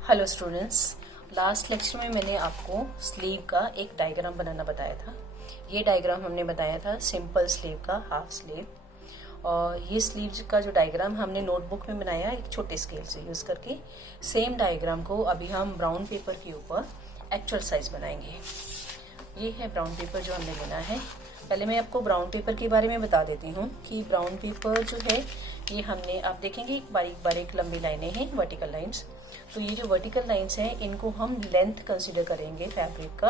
Hello students, last lecture में मैंने आपको स्लीव का एक डायग्राम बनाना बताया था। ये डायग्राम हमने बताया था सिंपल स्लीव का, हाफ स्लीव। और ये स्लीव का जो डायग्राम हमने नोटबुक में बनाया एक छोटे स्केल से यूज़ करके। सेम डायग्राम को अभी हम ब्राउन पेपर के ऊपर एक्चुअल साइज बनाएंगे। ये है ब्राउन पेपर जो हमने लेना है। पहले मैं आपको ब्राउन पेपर के बारे में बता देती हूँ कि ब्राउन पेपर जो है ये हमने, आप देखेंगे बारीक बारीक लंबी लाइनें हैं, वर्टिकल लाइंस। तो ये जो वर्टिकल लाइंस हैं इनको हम लेंथ कंसीडर करेंगे फैब्रिक का।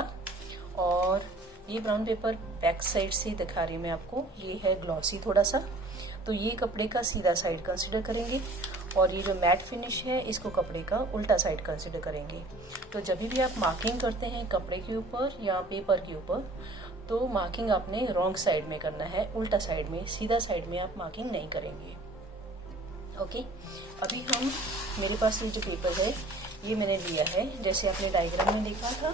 और ये ब्राउन पेपर बैक साइड से दिखा रही हूँ मैं आपको, ये है ग्लॉसी थोड़ा सा, तो ये कपड़े का सीधा साइड कंसीडर करेंगे। और ये जो मैट फिनिश है इसको कपड़े का उल्टा साइड कंसीडर करेंगे। तो जब भी आप मार्किंग करते हैं कपड़े के ऊपर या पेपर के ऊपर, तो मार्किंग आपने रॉन्ग साइड में करना है, उल्टा साइड में, सीधा साइड में आप मार्किंग नहीं करेंगे। ओके, अभी हम, मेरे पास ये जो पेपर है ये मैंने लिया है, जैसे आपने डायग्राम में देखा था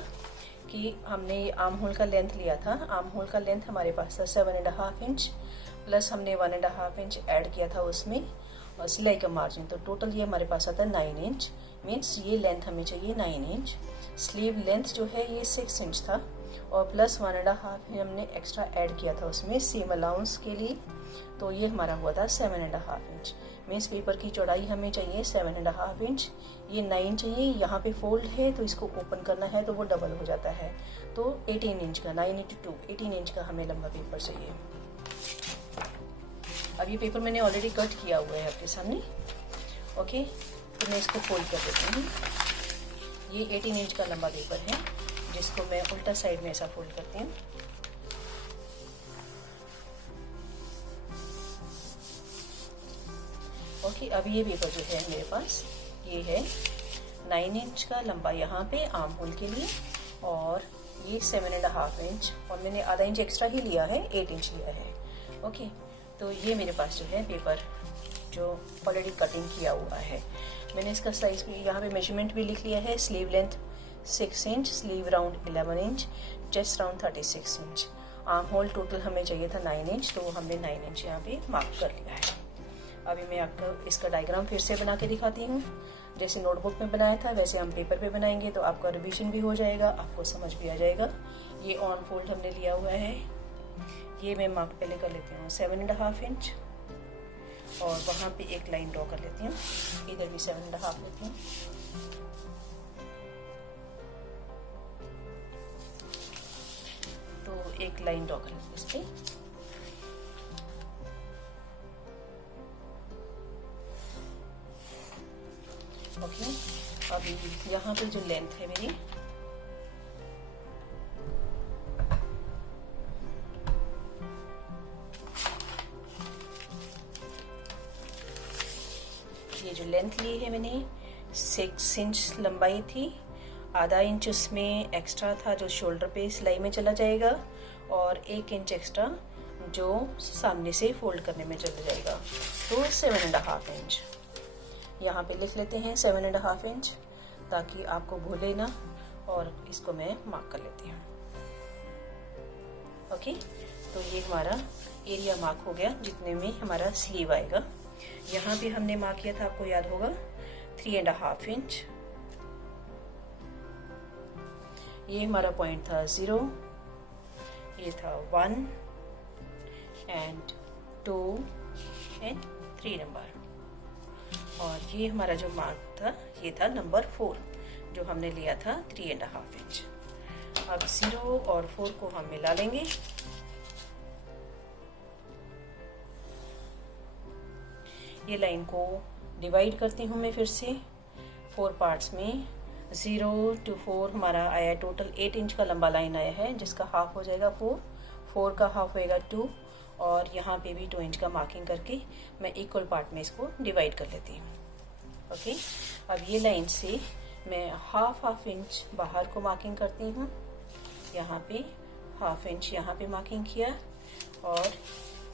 कि हमने ये आर्म होल का लेंथ लिया था। आर्म होल का लेंथ हमारे पास था 7.5 इंच, प्लस हमने 1.5 इंच ऐड किया था उसमें और सिलाई का मार्जिन, तो टोटल ये हमारे पास आता है 9 इंच। मीन्स ये लेंथ हमें चाहिए 9 इंच। स्लीव लेंथ जो है ये 6 इंच था और प्लस 1.5 हमने एक्स्ट्रा ऐड किया था उसमें सीम अलाउंस के लिए, तो ये हमारा हुआ था 7.5 इंच। मीन्स पेपर की चौड़ाई हमें चाहिए 7.5 इंच। ये 9 चाहिए, यहाँ पे फोल्ड है तो इसको ओपन करना है तो वो डबल हो जाता है, तो 18 इंच का, 9 × 2 18 इंच का हमें लंबा पेपर चाहिए। अब ये पेपर मैंने ऑलरेडी कट किया हुआ है आपके सामने। ओके, तो मैं इसको फोल्ड कर देती हूँ। ये 18 इंच का लंबा पेपर है जिसको मैं उल्टा साइड में ऐसा फोल्ड करती हूँ। ओके, अब ये पेपर जो है मेरे पास ये है 9 इंच का लंबा यहाँ पे आर्म होल के लिए, और ये 7.5 इंच, और मैंने आधा इंच एक्स्ट्रा ही लिया है, 8 इंच लिया है। ओके, तो ये मेरे पास जो है पेपर जो ऑलरेडी कटिंग किया हुआ है, मैंने इसका साइज भी यहाँ पे मेजरमेंट भी लिख लिया है। Sleeve length 6 inch, sleeve round 11 inch, chest round 36 inch, arm hole total हमें चाहिए था 9 इंच, तो हमने 9 इंच यहाँ पे मार्क कर लिया है। अभी मैं आपको इसका डायग्राम फिर से बना के दिखाती हूँ। जैसे नोटबुक में बनाया था वैसे हम पेपर पे बनाएंगे, तो आपका रिवीजन भी हो जाएगा, आपको समझ भी आ जाएगा। ये ऑन फोल्ड हमने लिया हुआ है, ये मैं मार्क पहले कर लेती हूँ 7.5 इंच, और वहाँ पे एक लाइन ड्रॉ कर लेती हूँ, इधर भी 7.5 लेती हूँ। तो एक लाइन ड्रॉ कर लेती हूँ इस पर। ओके, अभी यहाँ पे जो लेंथ है मेरी, ये जो लेंथ ली है मैंने 6 इंच लंबाई थी, आधा इंच उसमें एक्स्ट्रा था जो शोल्डर पे सिलाई में चला जाएगा, और 1 इंच एक्स्ट्रा जो सामने से फोल्ड करने में चला जाएगा, तो 7.5 इंच। यहाँ पे लिख लेते हैं 7.5 इंच ताकि आपको भूले ना, और इसको मैं मार्क कर लेती हूँ। ओके, तो ये हमारा एरिया मार्क हो गया जितने में हमारा स्लीव आएगा। यहाँ पे हमने मार्क किया था, आपको याद होगा 3.5 इंच। ये हमारा पॉइंट था 0, ये था 1 एंड 2 एंड 3 नंबर, और ये हमारा जो मार्क था ये था नंबर 4 जो हमने लिया था 3.5 इंच। अब 0 और 4 को हम मिला लेंगे। ये लाइन को डिवाइड करती हूँ मैं फिर से 4 पार्ट्स में। 0 to 4 हमारा आया टोटल 8 इंच का लंबा लाइन आया है, जिसका हाफ हो जाएगा 4 का हाफ होएगा 2, और यहाँ पे भी 2 इंच का मार्किंग करके मैं इक्वल पार्ट में इसको डिवाइड कर लेती हूँ। ओके, अब ये लाइन से मैं हाफ इंच बाहर को मार्किंग करती हूँ, यहाँ पे हाफ इंच यहाँ पे मार्किंग किया, और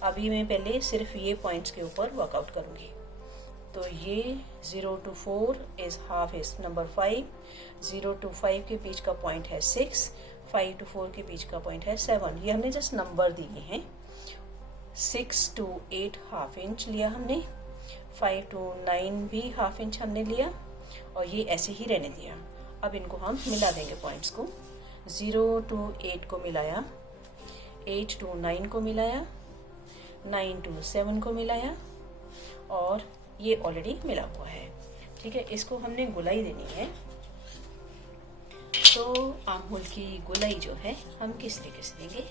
अभी मैं पहले सिर्फ ये पॉइंट्स के ऊपर वर्कआउट करूँगी। तो ये 0 to 4 is half is number 5, 0 to 5 के बीच का पॉइंट है 6, 5 to 4 के बीच का पॉइंट है 7। ये हमने जस्ट नंबर दिए हैं। 6 to 8 हाफ इंच लिया हमने, 5 to 9 भी हाफ इंच हमने लिया, और ये ऐसे ही रहने दिया। अब इनको हम मिला देंगे पॉइंट्स को। 0 to 8 को मिलाया, 8 to 9 को मिलाया, 9 to 7 को मिलाया, और ये ऑलरेडी मिला हुआ है। ठीक है, इसको हमने गुलाई देनी है। तो आम होल की गुलाई जो है हम किस तरीके से देंगे,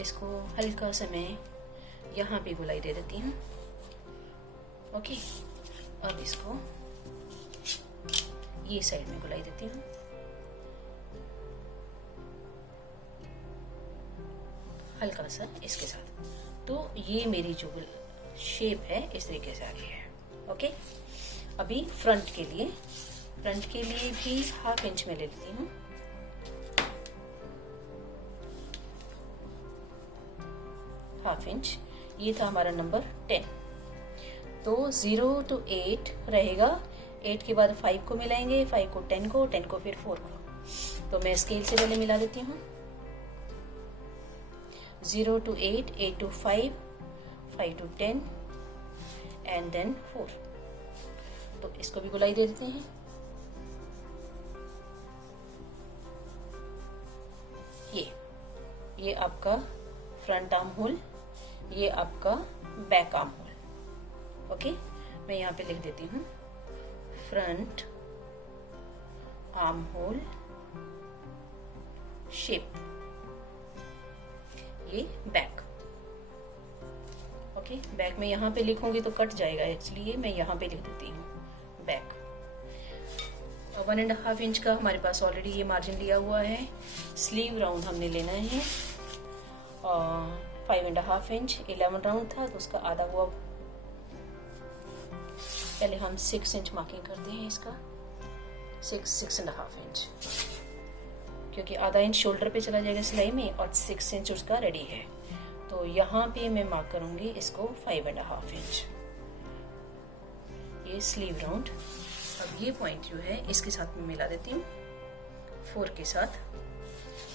इसको हल्का सा मैं यहाँ पे गुलाई दे देती हूँ। ओके, अब इसको ये साइड में गुलाई देती हूँ। हल्का सा इसके साथ। तो ये मेरी जो शेप है इस तरीके से आ रही है। ओके, अभी फ्रंट के लिए भी ½ इंच में ले लेती हूँ। ½ इंच, ये था हमारा नंबर 10। तो 0 to 8 रहेगा, 8 के बाद 5 को मिलाएंगे, 5 को 10 को, 10 को फिर 4 को। तो मैं स्केल से पहले मिला देती हूँ। 0 to 8, 8 to 5, 5 to 10 and then 4। तो इसको भी गुलाई दे देते हैं। ये आपका फ्रंट आर्म होल, ये आपका बैक आर्म होल। ओके, मैं यहाँ पे लिख देती हूँ फ्रंट आर्म होल शेप, ये बैक। ओके, बैक में यहाँ पे लिखूंगी तो कट जाएगा, इसलिए मैं यहाँ पे लिख देती हूँ बैक। 1.5 इंच का हमारे पास ऑलरेडी ये मार्जिन लिया हुआ है। स्लीव राउंड हमने लेना है 5.5 इंच। 11 राउंड था तो उसका आधा हुआ। पहले हम 6 इंच मार्किंग करते हैं इसका, 6.5 इंच, क्योंकि आधा इंच शोल्डर पे चला जाएगा सिलाई में और 6 इंच उसका रेडी है। तो यहाँ पे मैं मार्क करूंगी इसको 5.5 इंच। ये स्लीव राउंड। अब ये पॉइंट जो है इसके साथ में मिला देती हूँ 4 के साथ,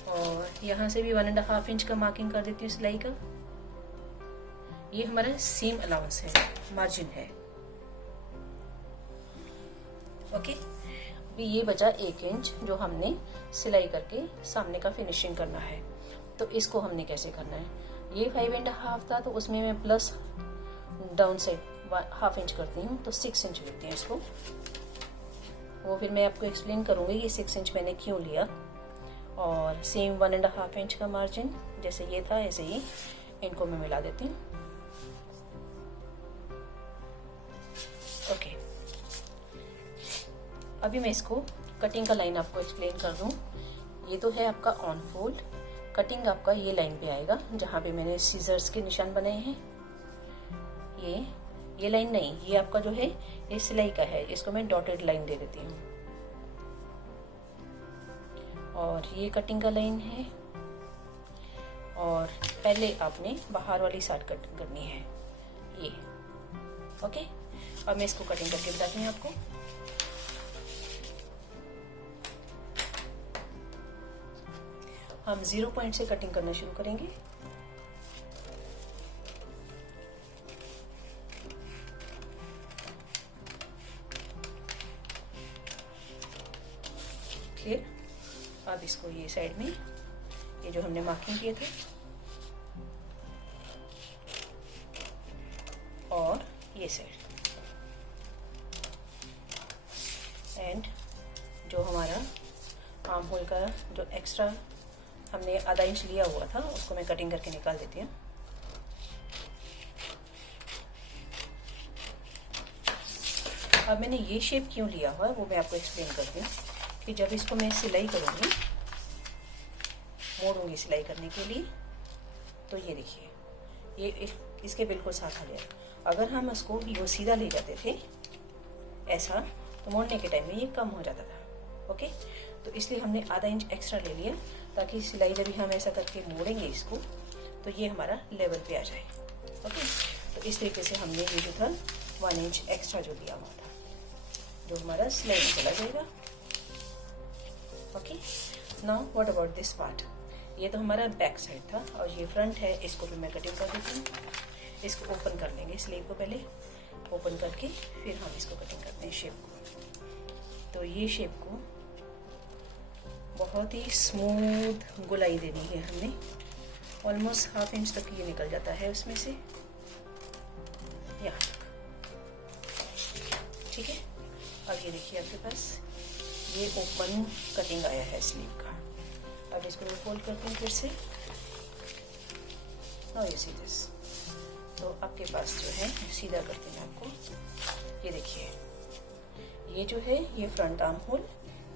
और यहाँ से भी 1.5 इंच का मार्किंग कर देती हूँ सिलाई का। ये हमारा सीम अलाउंस है, मार्जिन है। ओके, अभी ये बचा 1 इंच जो हमने सिलाई करके सामने का फिनिशिंग करना है। तो इसको हमने कैसे करना है, ये 5.5 था तो उसमें मैं प्लस डाउन साइड ½ इंच करती हूँ, तो 6 इंच लेते हैं इसको। वो फिर मैं आपको एक्सप्लेन करूँगी कि 6 इंच मैंने क्यों लिया। और सेम 1.5 इंच का मार्जिन जैसे ये था ऐसे ही इनको मैं मिला देती हूँ। ओके, अभी मैं इसको कटिंग का लाइन आपको एक्सप्लेन कर दूँ। ये तो है आपका ऑन फोल्ड, कटिंग आपका ये लाइन पे आएगा जहाँ पे मैंने सीजर्स के निशान बनाए हैं। ये लाइन नहीं, ये आपका जो है ये सिलाई का है, इसको मैं डॉटेड लाइन दे देती हूँ। और ये कटिंग का लाइन है, और पहले आपने बाहर वाली साइड कट करनी है ये। ओके, अब मैं इसको कटिंग करके बताती हूँ आपको। हम 0 पॉइंट से कटिंग करना शुरू करेंगे। क्लियर। अब इसको ये साइड में, ये जो हमने मार्किंग किए थे, और ये साइड, एंड जो हमारा आर्म होल का जो एक्स्ट्रा हमने आधा इंच लिया हुआ था उसको मैं कटिंग करके निकाल देती हूँ। अब मैंने ये शेप क्यों लिया हुआ है वो मैं आपको एक्सप्लेन करती हूँ कि जब इसको मैं सिलाई करूँगी, मोड़ूंगी सिलाई करने के लिए, तो ये देखिए ये इसके बिल्कुल साथ आ गया। अगर हम इसको यो सीधा ले जाते थे ऐसा, तो मोड़ने के टाइम में ये कम हो जाता था। ओके, तो इसलिए हमने आधा इंच एक्स्ट्रा ले लिया ताकि सिलाई जब भी हम ऐसा करके मोड़ेंगे इसको तो ये हमारा लेवल पे आ जाए। ओके, तो इस तरीके से हमने ये जो था 1 इंच एक्स्ट्रा जो लिया हुआ था, जो हमारा सिलाई में चला जाएगा। Okay, now what about this part. ये तो हमारा बैक साइड था और ये फ्रंट है, इसको भी मैं कटिंग कर देती हूँ। इसको ओपन कर लेंगे स्लीव को, पहले ओपन करके फिर हम इसको कटिंग करते हैं शेप को। तो ये शेप को बहुत ही स्मूथ गोलाई देनी है हमने, ऑलमोस्ट 1/2 इंच तक ये निकल जाता है उसमें से यहाँ तक, ठीक है। अब ये देखिए आपके पास ये ओपन कटिंग आया है स्लीव का। अब इसको फोल्ड करते हैं फिर से, और ये सीधे, तो आपके पास जो है सीधा करते हैं आपको। ये देखिए ये जो है ये फ्रंट आर्म होल,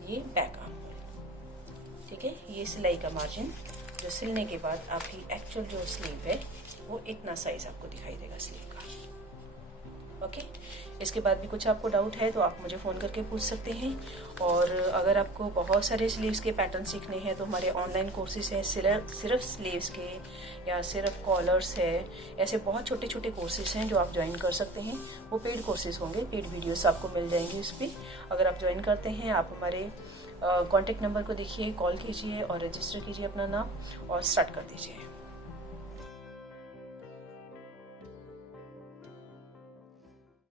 ये बैक आर्म होल, ठीक है। ये सिलाई का मार्जिन जो सिलने के बाद आपकी एक्चुअल जो स्लीव है वो इतना साइज आपको दिखाई देगा स्लीव का, ओके। इसके बाद भी कुछ आपको डाउट है तो आप मुझे फ़ोन करके पूछ सकते हैं। और अगर आपको बहुत सारे स्लीव्स के पैटर्न सीखने हैं तो हमारे ऑनलाइन कोर्सेज हैं, सिर्फ स्लीव्स के या सिर्फ कॉलर्स है, ऐसे बहुत छोटे छोटे कोर्सेज हैं जो आप ज्वाइन कर सकते हैं। वो पेड कोर्सेज होंगे, पेड वीडियोस आपको मिल जाएंगी उस पर। अगर आप ज्वाइन करते हैं, आप हमारे कॉन्टेक्ट नंबर को देखिए, कॉल कीजिए और रजिस्टर कीजिए अपना नाम और स्टार्ट कर दीजिए।